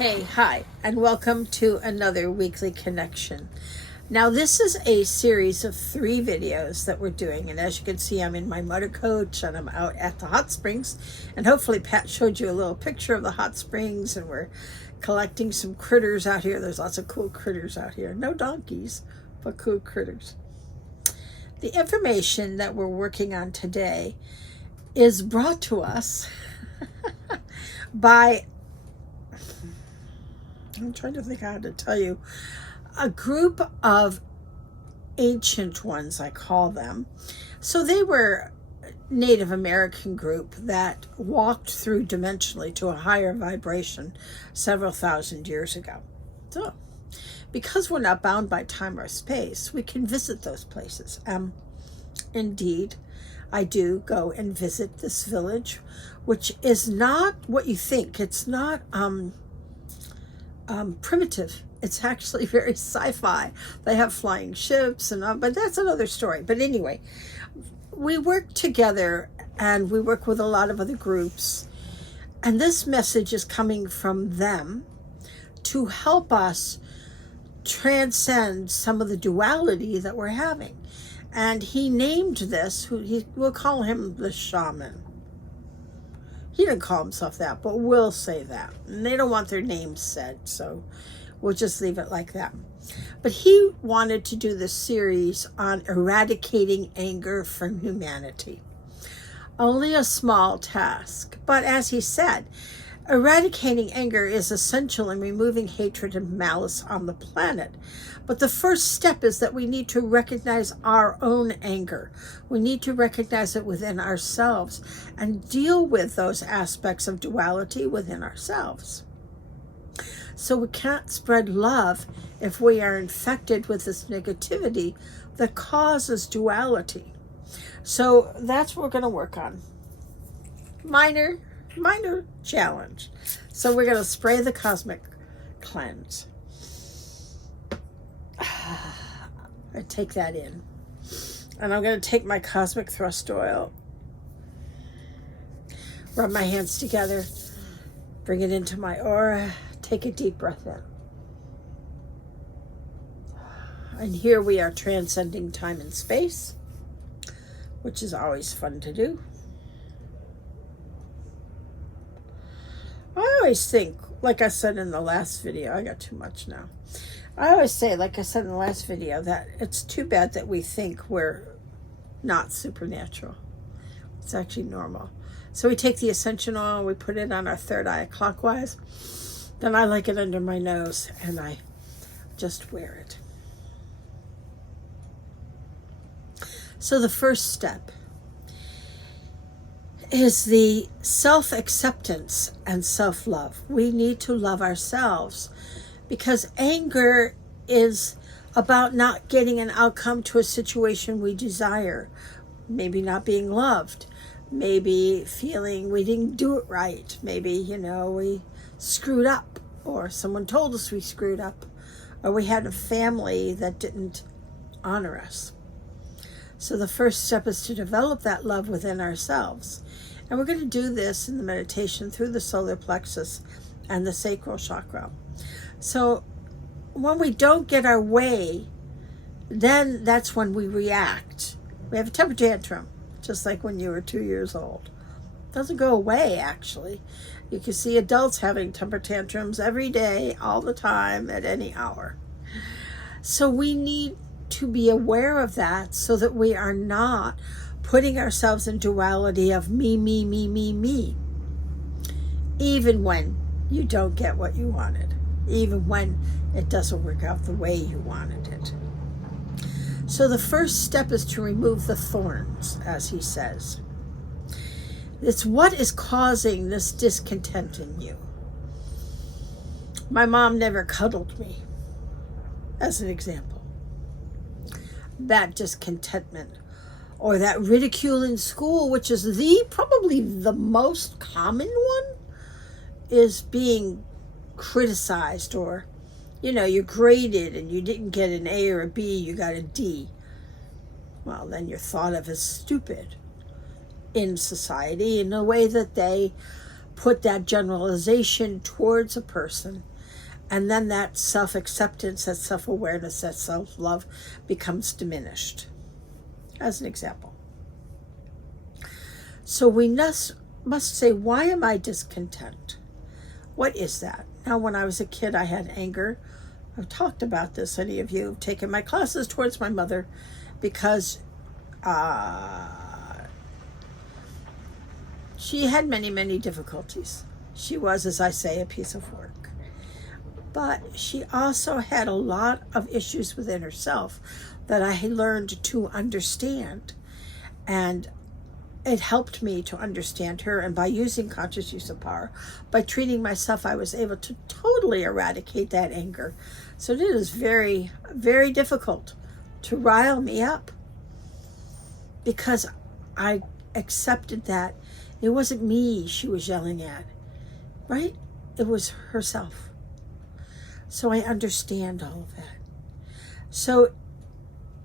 Hey, hi, and welcome to another weekly connection. Now, this is a series of 3 videos that we're doing, and as you can see, I'm in my motor coach and I'm out at the hot springs, and hopefully Pat showed you a little picture of the hot springs, and we're collecting some critters out here. There's lots of cool critters out here. No donkeys, but cool critters. The information that we're working on today is brought to us by, I'm trying to think how to tell you, a group of ancient ones, I call them. So they were a Native American group that walked through dimensionally to a higher vibration several thousand years ago. So because we're not bound by time or space, we can visit those places. Indeed, I do go and visit this village, which is not what you think. It's not primitive. It's actually very sci-fi. They have flying ships, and but that's another story. But anyway, we work together, and we work with a lot of other groups, and this message is coming from them to help us transcend some of the duality that we're having. And he named this, we'll call him the shaman. He didn't call himself that, but we'll say that. And they don't want their names said, so we'll just leave it like that. But he wanted to do this series on eradicating anger from humanity. Only a small task, but as he said, eradicating anger is essential in removing hatred and malice on the planet. But the first step is that we need to recognize our own anger. We need to recognize it within ourselves and deal with those aspects of duality within ourselves. So we can't spread love if we are infected with this negativity that causes duality. So that's what we're going to work on. Minor challenge. So we're going to spray the cosmic cleanse. I take that in. And I'm going to take my cosmic thrust oil, rub my hands together, bring it into my aura, take a deep breath in. And here we are transcending time and space, which is always fun to do. I always think, like I said in the last video, I got too much now. I always say, like I said in the last video, that it's too bad that we think we're not supernatural. It's actually normal. So we take the ascension oil, we put it on our third eye clockwise. Then I like it under my nose, and I just wear it. So the first step is the self-acceptance and self-love. We need to love ourselves, because anger is about not getting an outcome to a situation we desire. Maybe not being loved. Maybe feeling we didn't do it right. Maybe, we screwed up, or someone told us we screwed up, or we had a family that didn't honor us. So the first step is to develop that love within ourselves. And we're going to do this in the meditation through the solar plexus and the sacral chakra. So when we don't get our way, then that's when we react. We have a temper tantrum, just like when you were 2 years old. It doesn't go away, actually. You can see adults having temper tantrums every day, all the time, at any hour. So we need to be aware of that so that we are not putting ourselves in duality of me, me, me, me, me. Even when you don't get what you wanted. Even when it doesn't work out the way you wanted it. So the first step is to remove the thorns, as he says. It's what is causing this discontent in you. My mom never cuddled me, as an example. That discontentment, or that ridicule in school, which is probably the most common one, is being criticized, or you're graded and you didn't get an A or a B, you got a D. Well, then you're thought of as stupid in society in a way that they put that generalization towards a person And then that self-acceptance, that self-awareness, that self-love becomes diminished. As an example. So we must say, why am I discontent? What is that? Now, when I was a kid, I had anger. I've talked about this. Any of you have taken my classes towards my mother, because she had many, many difficulties. She was, as I say, a piece of work. But she also had a lot of issues within herself that I learned to understand. And it helped me to understand her. And by using conscious use of power, by treating myself, I was able to totally eradicate that anger. So it is very, very difficult to rile me up, because I accepted that it wasn't me she was yelling at, right? It was herself. So I understand all of that. So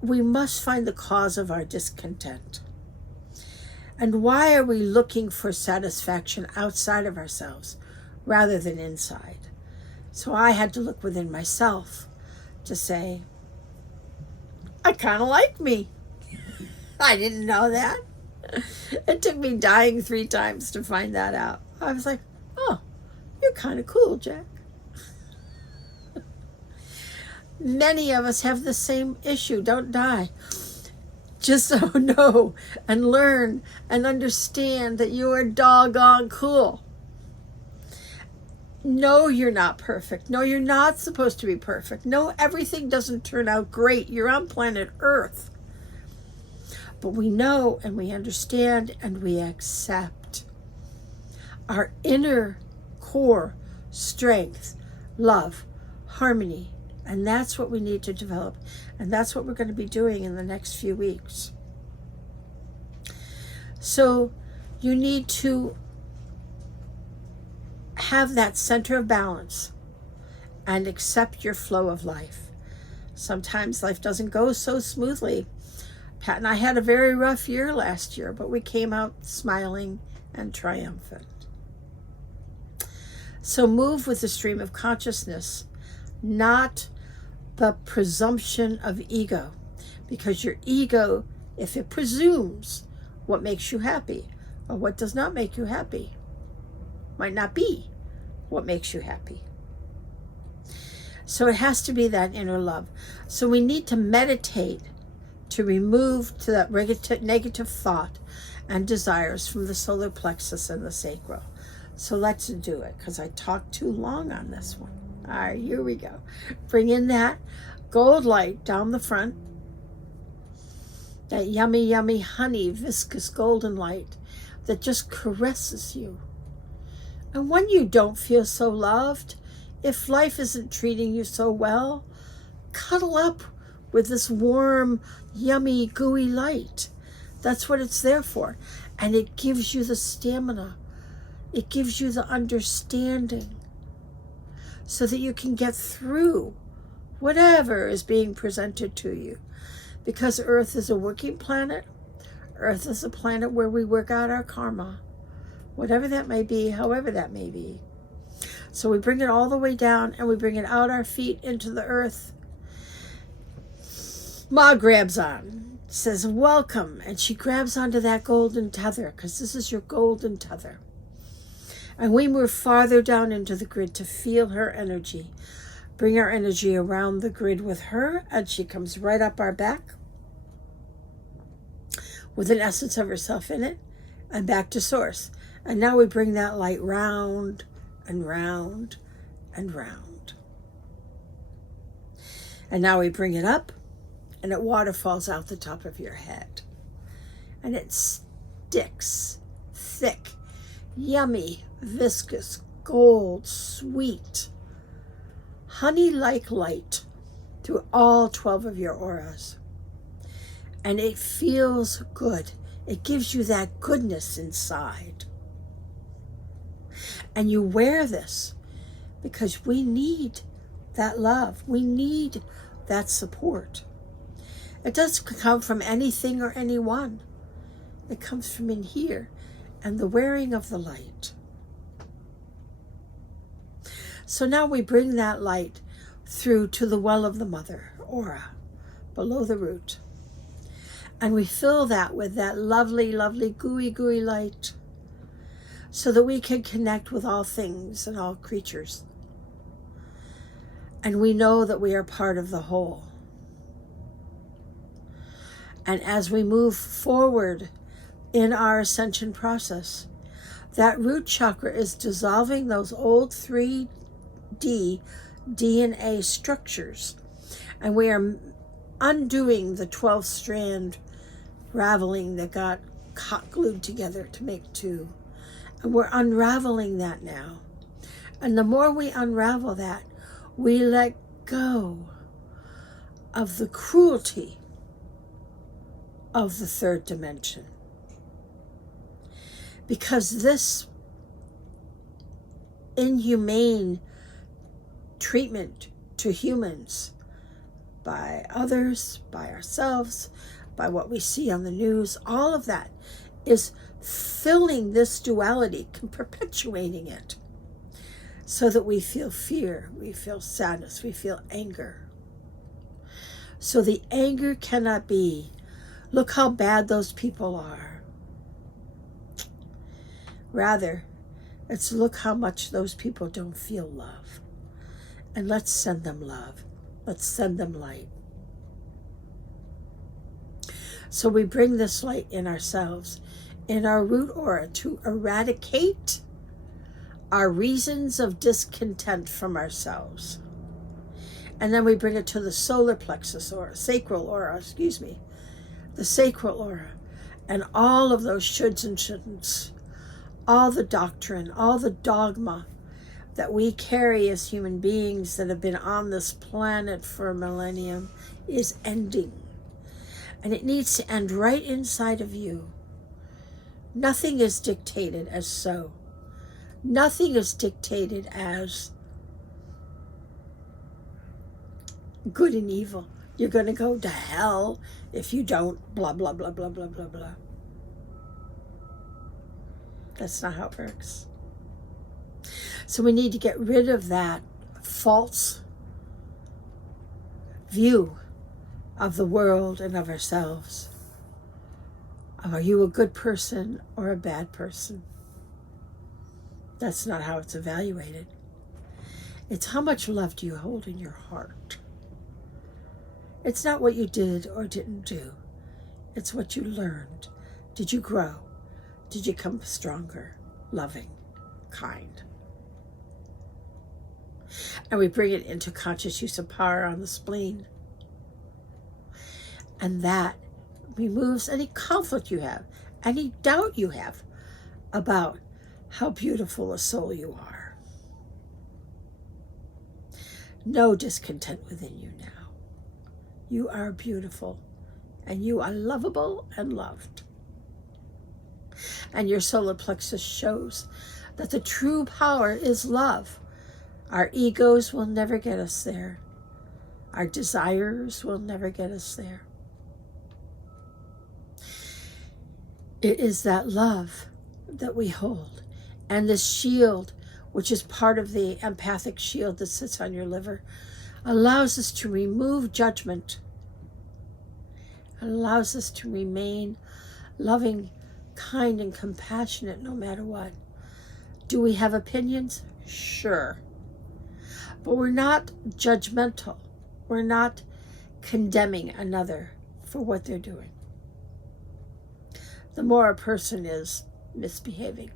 we must find the cause of our discontent. And why are we looking for satisfaction outside of ourselves rather than inside? So I had to look within myself to say, I kind of like me. I didn't know that. It took me dying 3 times to find that out. I was like, oh, you're kind of cool, Jack. Many of us have the same issue. Don't die. Just know and learn and understand that you are doggone cool. No, you're not perfect. No, you're not supposed to be perfect. No, everything doesn't turn out great. You're on planet Earth. But we know and we understand and we accept our inner core strength, love, harmony. And that's what we need to develop. And that's what we're going to be doing in the next few weeks. So you need to have that center of balance and accept your flow of life. Sometimes life doesn't go so smoothly. Pat and I had a very rough year last year, but we came out smiling and triumphant. So move with the stream of consciousness, not the presumption of ego, because your ego, if it presumes what makes you happy or what does not make you happy, might not be what makes you happy. So it has to be that inner love. So we need to meditate to remove to that negative thought and desires from the solar plexus and the sacral. So let's do it, because I talked too long on this one. All right, here we go. Bring in that gold light down the front. That yummy, yummy, honey, viscous golden light that just caresses you. And when you don't feel so loved, if life isn't treating you so well, cuddle up with this warm, yummy, gooey light. That's what it's there for. And it gives you the stamina. It gives you the understanding, so that you can get through whatever is being presented to you. Because Earth is a working planet. Earth is a planet where we work out our karma. Whatever that may be, however that may be. So we bring it all the way down and we bring it out our feet into the earth. Ma grabs on, says, welcome. And she grabs onto that golden tether, because this is your golden tether. And we move farther down into the grid to feel her energy. Bring our energy around the grid with her, and she comes right up our back with an essence of herself in it, and back to source. And now we bring that light round and round and round. And now we bring it up, and it waterfalls out the top of your head. And it sticks thick, yummy, viscous, gold, sweet, honey-like light through all 12 of your auras. And it feels good. It gives you that goodness inside. And you wear this because we need that love. We need that support. It doesn't come from anything or anyone. It comes from in here and the wearing of the light. So now we bring that light through to the well of the mother aura, below the root. And we fill that with that lovely, lovely, gooey, gooey light so that we can connect with all things and all creatures. And we know that we are part of the whole. And as we move forward in our ascension process, that root chakra is dissolving those old 3D DNA structures. And we are undoing the 12-strand raveling that got glued together to make 2. And we're unraveling that now. And the more we unravel that, we let go of the cruelty of the 3rd dimension. Because this inhumane treatment to humans by others, by ourselves, by what we see on the news, all of that is filling this duality, perpetuating it, so that we feel fear, we feel sadness, we feel anger. So the anger cannot be, look how bad those people are. Rather, it's look how much those people don't feel love. And let's send them love. Let's send them light. So we bring this light in ourselves, in our root aura, to eradicate our reasons of discontent from ourselves. And then we bring it to the solar plexus, or sacral aura, the sacral aura, and all of those shoulds and shouldn'ts, all the doctrine, all the dogma that we carry as human beings that have been on this planet for a millennium is ending. And it needs to end right inside of you. Nothing is dictated as so. Nothing is dictated as good and evil. You're going to go to hell if you don't blah, blah, blah, blah, blah, blah, blah. That's not how it works. So we need to get rid of that false view of the world and of ourselves. Are you a good person or a bad person? That's not how it's evaluated. It's how much love do you hold in your heart. It's not what you did or didn't do. It's what you learned. Did you grow? Did you become stronger, loving, kind? And we bring it into conscious use of power on the spleen. And that removes any conflict you have, any doubt you have about how beautiful a soul you are. No discontent within you now. You are beautiful, and you are lovable and loved. And your solar plexus shows that the true power is love. Our egos will never get us there. Our desires will never get us there. It is that love that we hold. And this shield, which is part of the empathic shield that sits on your liver, allows us to remove judgment. It allows us to remain loving, kind, and compassionate no matter what. Do we have opinions? Sure. But we're not judgmental. We're not condemning another for what they're doing. The more a person is misbehaving,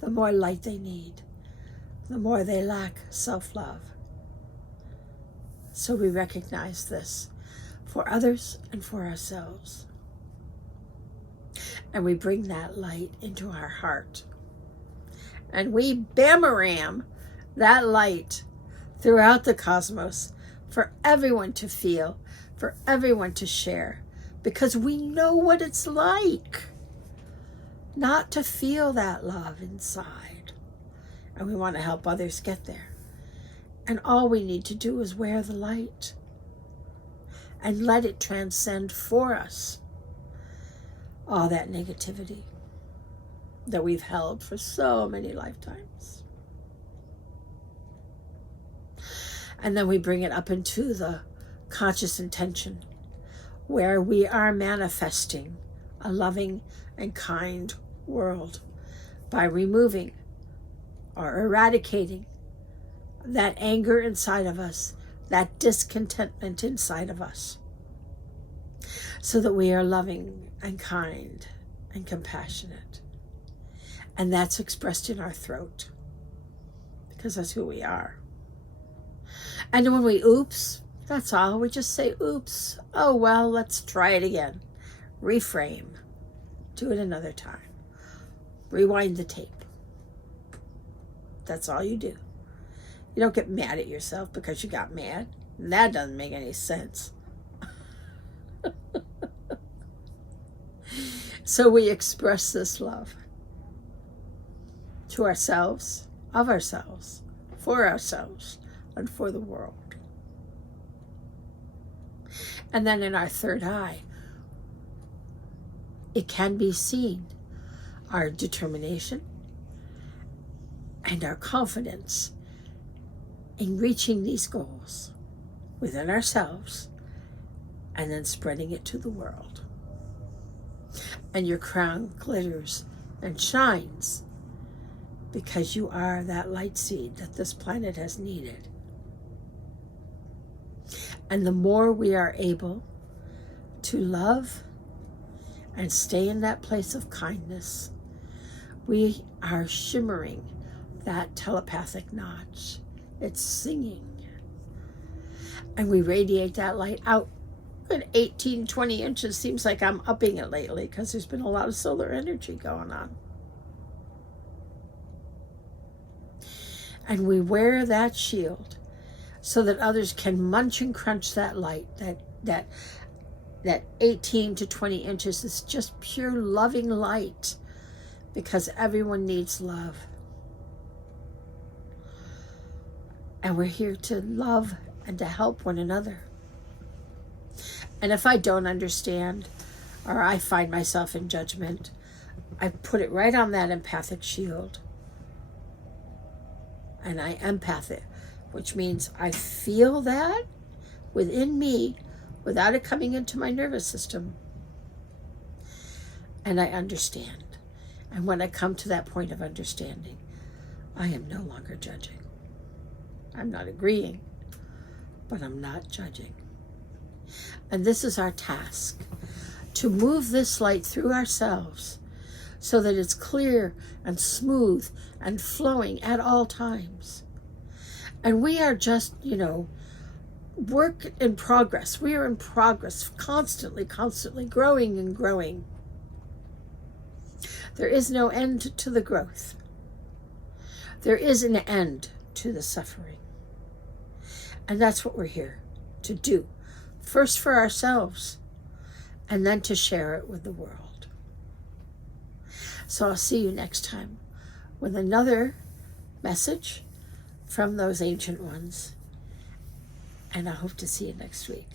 the more light they need, the more they lack self-love. So we recognize this for others and for ourselves. And we bring that light into our heart. And we bamaram that light throughout the cosmos for everyone to feel, for everyone to share, because we know what it's like not to feel that love inside. And we want to help others get there. And all we need to do is wear the light and let it transcend for us all that negativity that we've held for so many lifetimes. And then we bring it up into the conscious intention where we are manifesting a loving and kind world by removing or eradicating that anger inside of us, that discontentment inside of us, so that we are loving and kind and compassionate. And that's expressed in our throat, because that's who we are. And when we oops, that's all. We just say, oops. Oh, well, let's try it again. Reframe. Do it another time. Rewind the tape. That's all you do. You don't get mad at yourself because you got mad. That doesn't make any sense. So we express this love to ourselves, of ourselves, for ourselves, and for the world. And then in our third eye, it can be seen, our determination and our confidence in reaching these goals within ourselves and then spreading it to the world. And your crown glitters and shines because you are that light seed that this planet has needed. And the more we are able to love and stay in that place of kindness, we are shimmering that telepathic notch. It's singing. And we radiate that light out. Good 18, 20 inches. Seems like I'm upping it lately because there's been a lot of solar energy going on. And we wear that shield so that others can munch and crunch that light. That 18 to 20 inches is just pure loving light, because everyone needs love. And we're here to love and to help one another. And if I don't understand, or I find myself in judgment, I put it right on that empathic shield. And I empath it, which means I feel that within me without it coming into my nervous system. And I understand. And when I come to that point of understanding, I am no longer judging. I'm not agreeing, but I'm not judging. And this is our task, to move this light through ourselves so that it's clear and smooth and flowing at all times. And we are just, work in progress. We are in progress, constantly growing and growing. There is no end to the growth. There is an end to the suffering. And that's what we're here to do. First for ourselves, and then to share it with the world. So I'll see you next time with another message from those ancient ones. And I hope to see you next week.